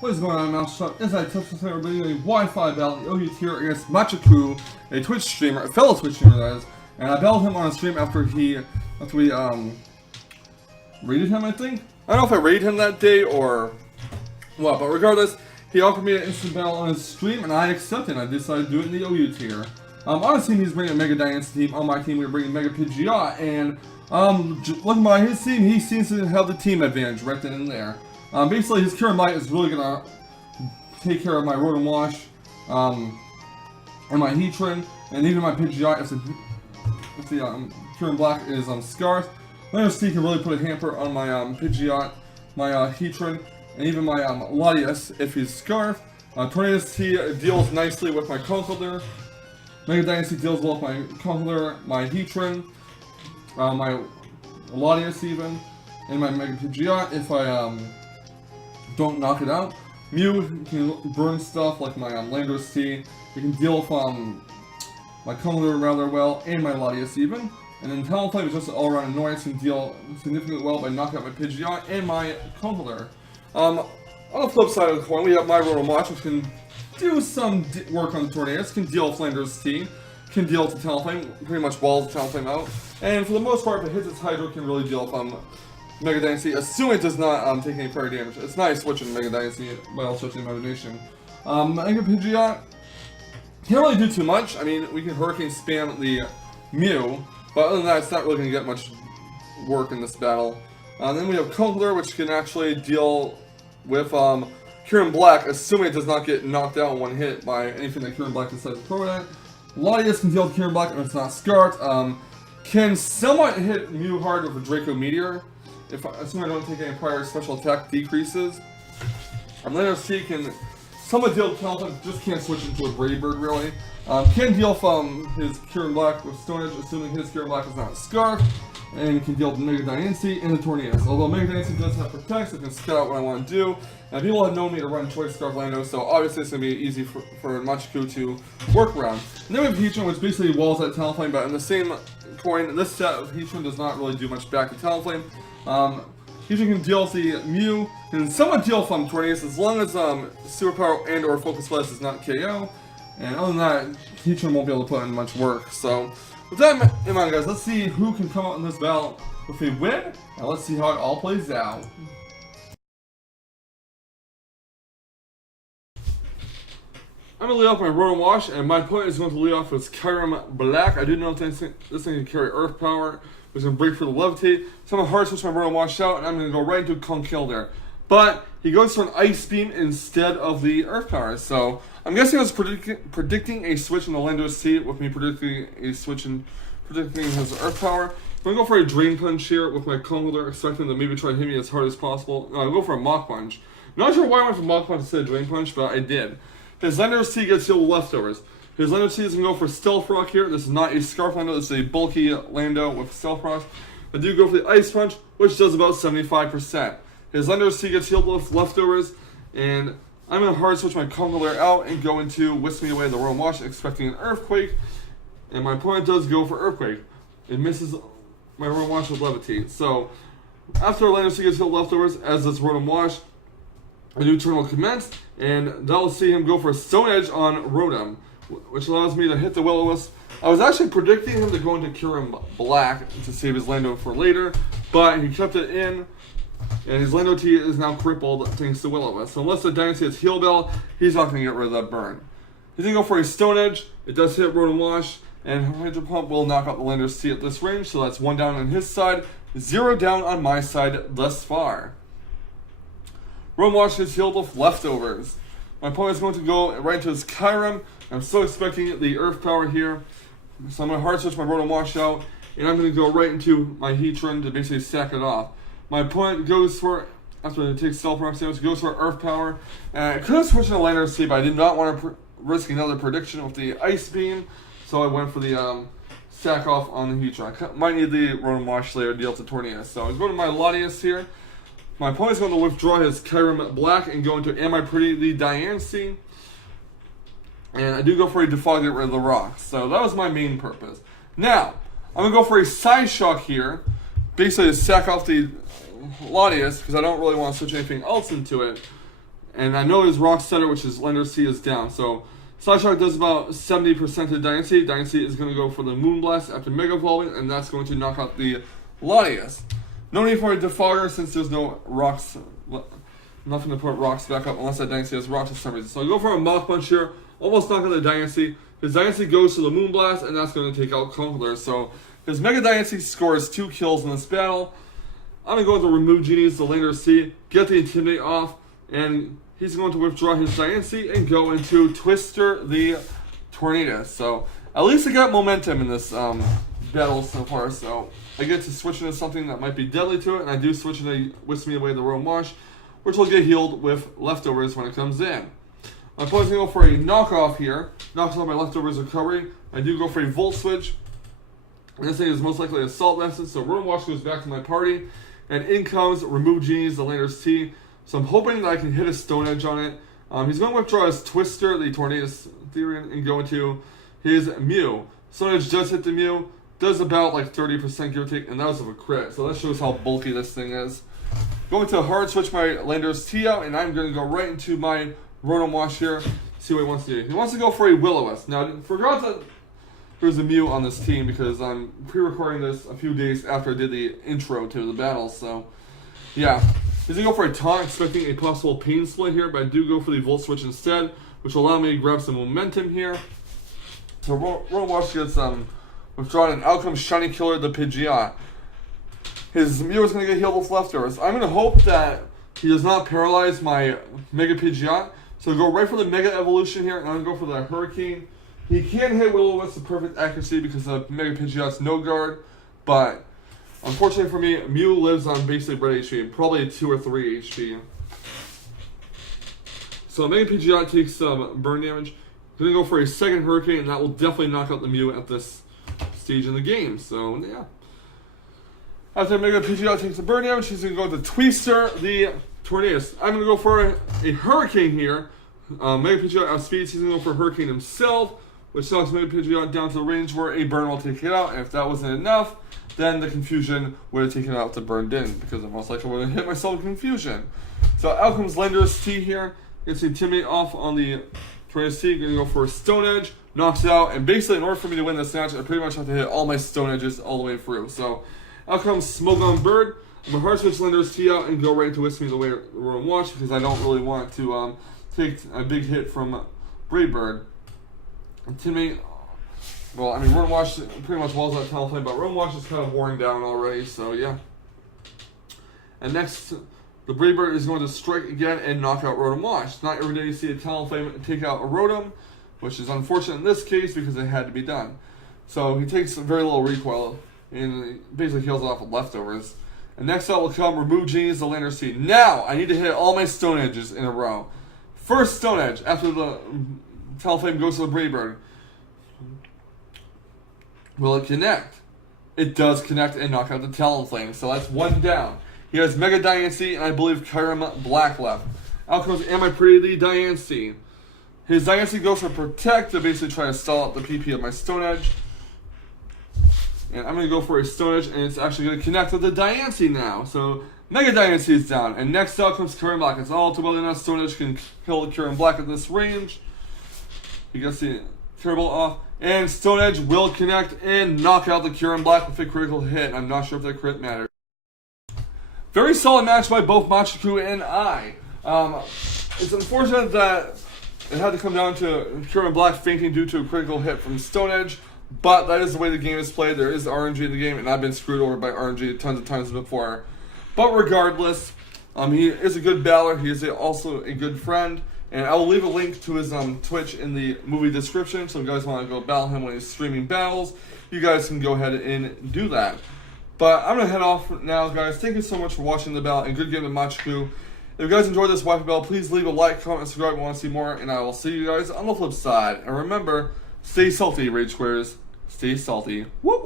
What is going on, Mousetrap? As I touch this everybody doing a Wi-Fi battle, the OU tier against Machaku, a Twitch streamer, a fellow Twitch streamer that is, and I battled him on a stream after we raided him, I think? I don't know if I raided him that day or what, but regardless, he offered me an instant battle on his stream, and I accepted. I decided to do it in the OU tier. On his team, he's bringing a Mega Diancie team. On my team, we're bringing Mega Pidgeot, and looking by his team, he seems to have the team advantage right then and there. Basically, his Cure Might is really gonna take care of my Rotom Wash, and my Heatran, and even my Pidgeot if the Cure Black is Scarf. Leonard can really put a hamper on my Pidgeot, my Heatran, and even my Latias if he's Scarf. Tornadus T deals nicely with my Conkeldurr. Mega Diancie deals well with my Conkeldurr, my Heatran, my Latias even, and my Mega Pidgeot if I don't knock it out. Mew can burn stuff like my Landorus T. It can deal with my Conkeldurr rather well, and my Latias even. And then Talonflame is just an all-around annoyance, can deal significantly well by knocking out my Pidgeot and my Conkeldurr. On the flip side of the coin, we have my Rotom Watch, which can do some work on the Tornadus, can deal with Landorus T, can deal with the Talonflame, pretty much walls the Talonflame out. And for the most part, if it hits its Hydro, can really deal with Mega Diancie, assuming it does not take any prior damage. It's nice switching Mega Diancie while switching Imagination. Mega Pidgeot can't really do too much. I mean, we can Hurricane spam the Mew, but other than that, it's not really going to get much work in this battle. Then we have Conkeldurr, which can actually deal with Cure Black, assuming it does not get knocked out in one hit by anything that Cure Black decides to throw at it. Latias can deal with Cure Black if it's not scarred. Can somewhat hit Mew hard with a Draco Meteor, assuming I don't take any prior special attack decreases. Landorus T can somewhat deal with Talonflame, just can't switch into a Brave Bird really. Can deal with his Cure Black with Stone Edge, assuming his Cure Black is not Scarf, and can deal with Mega Diancie and the Tornadus. Although Mega Diancie does have Protect, so I can scout out what I want to do. And people have known me to run Choice Scarf Lando, so obviously it's going to be easy for Machaku to work around. And then we have Heatran, which basically walls that Talonflame, but in the same coin, this set of Heatran does not really do much back to Talonflame. Heatran can deal with the Mew, can somewhat deal with Tornadus as long as Superpower and or Focus Blast does not KO. And other than that, Heatran won't be able to put in much work. So, with that in mind, guys, let's see who can come out in this battle with a win. Now let's see how it all plays out. I'm going to lead off my Rotom Wash, and my opponent is going to lead off with Kyurem Black. I do know this thing can carry Earth Power, which is going to break for the Levitate. So I'm going to hard switch my Rotom Wash out, and I'm going to go right into Conkeldurr. But he goes for an Ice Beam instead of the Earth Power. So I'm guessing I was predicting a switch in the Landorus T with me predicting a switch and predicting his Earth Power. I'm going to go for a Drain Punch here with my Conkeldurr, expecting to maybe try to hit me as hard as possible. No, I'll go for a Mach Punch. Not sure why I went for Mach Punch instead of Drain Punch, but I did. His Landorus T gets healed with Leftovers. His Landorus T is going to go for Stealth Rock here. This is not a Scarf Lando, this is a bulky Lando with Stealth Rock. I do go for the Ice Punch, which does about 75%. His Landorus T gets healed with Leftovers, and I'm going to hard switch my Conkeldurr out and go into Whisk Me Away the Rotom Wash, expecting an Earthquake. And my opponent does go for Earthquake. It misses my Rotom Wash with Levitate. So, after Landorus T gets healed with Leftovers, as does Rotom Wash, a new turn will commence, and that will see him go for Stone Edge on Rotom, which allows me to hit the Will-O-Wisp. I was actually predicting him to go into Kyurem Black to save his Lando for later, but he kept it in, and his Lando T is now crippled thanks to Will-O-Wisp. So unless the Diancie has Heal Bell, he's not going to get rid of that burn. He's going to go for a Stone Edge. It does hit Rotom Wash, and Hydro Pump will knock out the Landorus T at this range, so that's 1 down on his side, 0 down on my side thus far. Rotom Wash is healed with Leftovers. My opponent is going to go right into his Kyurem. I'm still expecting the Earth Power here. So I'm going to hard switch my Rotom Wash out, and I'm going to go right into my Heatran to basically sack it off. My opponent goes for, after it takes Stealth Rock damage, goes for Earth Power. And I could have switched to Landorus T, but I did not want to risk another prediction with the Ice Beam, so I went for the sack off on the Heatran. I might need the Rotom Wash later to deal with the Tornadus. So I'm going to my Latias here. My opponent's going to withdraw his Kyurem Black and go into Am I Pretty the Diancie. And I do go for a Defog to get rid of the rocks. So that was my main purpose. Now, I'm going to go for a Side Shock here. Basically to sack off the Latias, because I don't really want to switch anything else into it. And I know his Rock Setter, which is Lender C, is down. So Psyshock does about 70% of Diancie. Diancie is going to go for the Moonblast after Mega Evolving, and that's going to knock out the Latias. No need for a Defogger since there's no rocks, nothing to put rocks back up unless that Diancie has rocks for some reason. So I go for a Mach Punch here, almost knock out the Diancie. His Diancie goes to the Moonblast, and that's going to take out Conkeldurr. So his Mega Diancie scores 2 kills in this battle. I'm going to go with the Remove Genies, the Laner C, get the Intimidate off, and he's going to withdraw his Diancie and go into Twister the Tornadus. So at least I got momentum in this battle so far. So I get to switch into something that might be deadly to it, and I do switch into Whisk Me Away the Roam Wash, which will get healed with Leftovers when it comes in. My opponent's going to go for a knockoff here. Knocks off my Leftovers recovery. I do go for a Volt Switch. And this thing is most likely Assault Vest, so Roam Wash goes back to my party. And in comes Remove Genies, the Laner's T. So I'm hoping that I can hit a Stone Edge on it. He's going to withdraw his Twister, the Tornadus Therian, and go into his Mew. Stone Edge does hit the Mew. Does about like 30% give or take, and that was of a crit. So that shows how bulky this thing is. Going to hard switch my Lander's T out, and I'm going to go right into my Rotom Wash here. See what he wants to do. He wants to go for a Will-O-Wisp. Now, I forgot that there's a Mew on this team because I'm pre-recording this a few days after I did the intro to the battle. So, yeah. He's going to go for a Taunt, expecting a possible Pain Split here, but I do go for the Volt Switch instead, which will allow me to grab some momentum here. So, Rotom Wash gets withdrawn, and out comes Shiny Killer, the Pidgeot. His Mew is going to get healed with Leftovers. I'm going to hope that he does not paralyze my Mega Pidgeot. So go right for the Mega Evolution here, and I'm going to go for the Hurricane. He can hit Will-O-Wisp with perfect accuracy because the Mega Pidgeot's no guard, but unfortunately for me, Mew lives on basically red HP, probably 2 or 3 HP. So Mega Pidgeot takes some burn damage. I'm going to go for a second Hurricane, and that will definitely knock out the Mew at this stage in the game. So, yeah. After Mega Pidgeot takes the burn damage, he's going to go to Twister the Tornadus. I'm going to go for a Hurricane here. Mega Pidgeot outspeeds. He's going to go for a Hurricane himself, which knocks Mega Pidgeot down to the range where a burn will take it out. And if that wasn't enough, then the Confusion would have taken out the burn didn't, because I most likely would have hit myself with Confusion. So out comes Lender's T here. Gets the Intimidate off on the Tornadus T. Going to go for a Stone Edge. Knocks it out. And basically, in order for me to win this match, I pretty much have to hit all my Stone Edges all the way through. So out comes Smoke on Bird. I'm going to hard switch Lender's T out and go right into Whisk Me the Roam Wash because I don't really want to take a big hit from Brave Bird. Intimidate. Well, I mean, Roam Wash pretty much walls out Talonflame, but Roam Wash is kind of worn down already, so yeah. And next, the Brave Bird is going to strike again and knock out Rotom Wash. It's not every day you see a Talonflame take out a Rotom, which is unfortunate in this case because it had to be done. So he takes very little recoil and basically heals off with Leftovers. And next up will come Remove Genies, the Lander Seed. Now, I need to hit all my Stone Edges in a row. First Stone Edge, after the Talonflame goes to the Brave Bird. Will it connect? It does connect and knock out the Talonflame, so that's one down. He has Mega Diancie and I believe Kyurem Black left. Out comes Am I Pretty Diancie. His Diancie goes for Protect to basically try to stall out the PP of my Stone Edge. And I'm going to go for a Stone Edge, and it's actually going to connect with the Diancie now. So, Mega Diancie is down. And next up comes Kyurem Black. It's all too well enough. Stone Edge can kill the Kyurem Black at this range. He gets the Turbo off. And Stone Edge will connect and knock out the Kyurem Black with a critical hit. I'm not sure if that crit matters. Very solid match by both Machaku and I. It's unfortunate that it had to come down to Kyurem Black fainting due to a critical hit from Stone Edge. But that is the way the game is played. There is RNG in the game, and I've been screwed over by RNG tons of times before. But regardless, he is a good battler. He is also a good friend. And I will leave a link to his Twitch in the movie description. So if you guys want to go battle him when he's streaming battles, you guys can go ahead and do that. But I'm going to head off now, guys. Thank you so much for watching the battle, and good game to Machaku. If you guys enjoyed this Wi-Fi battle, please leave a like, comment, and subscribe if you want to see more. And I will see you guys on the flip side. And remember, stay salty, Rage Squares. Stay salty. Woo!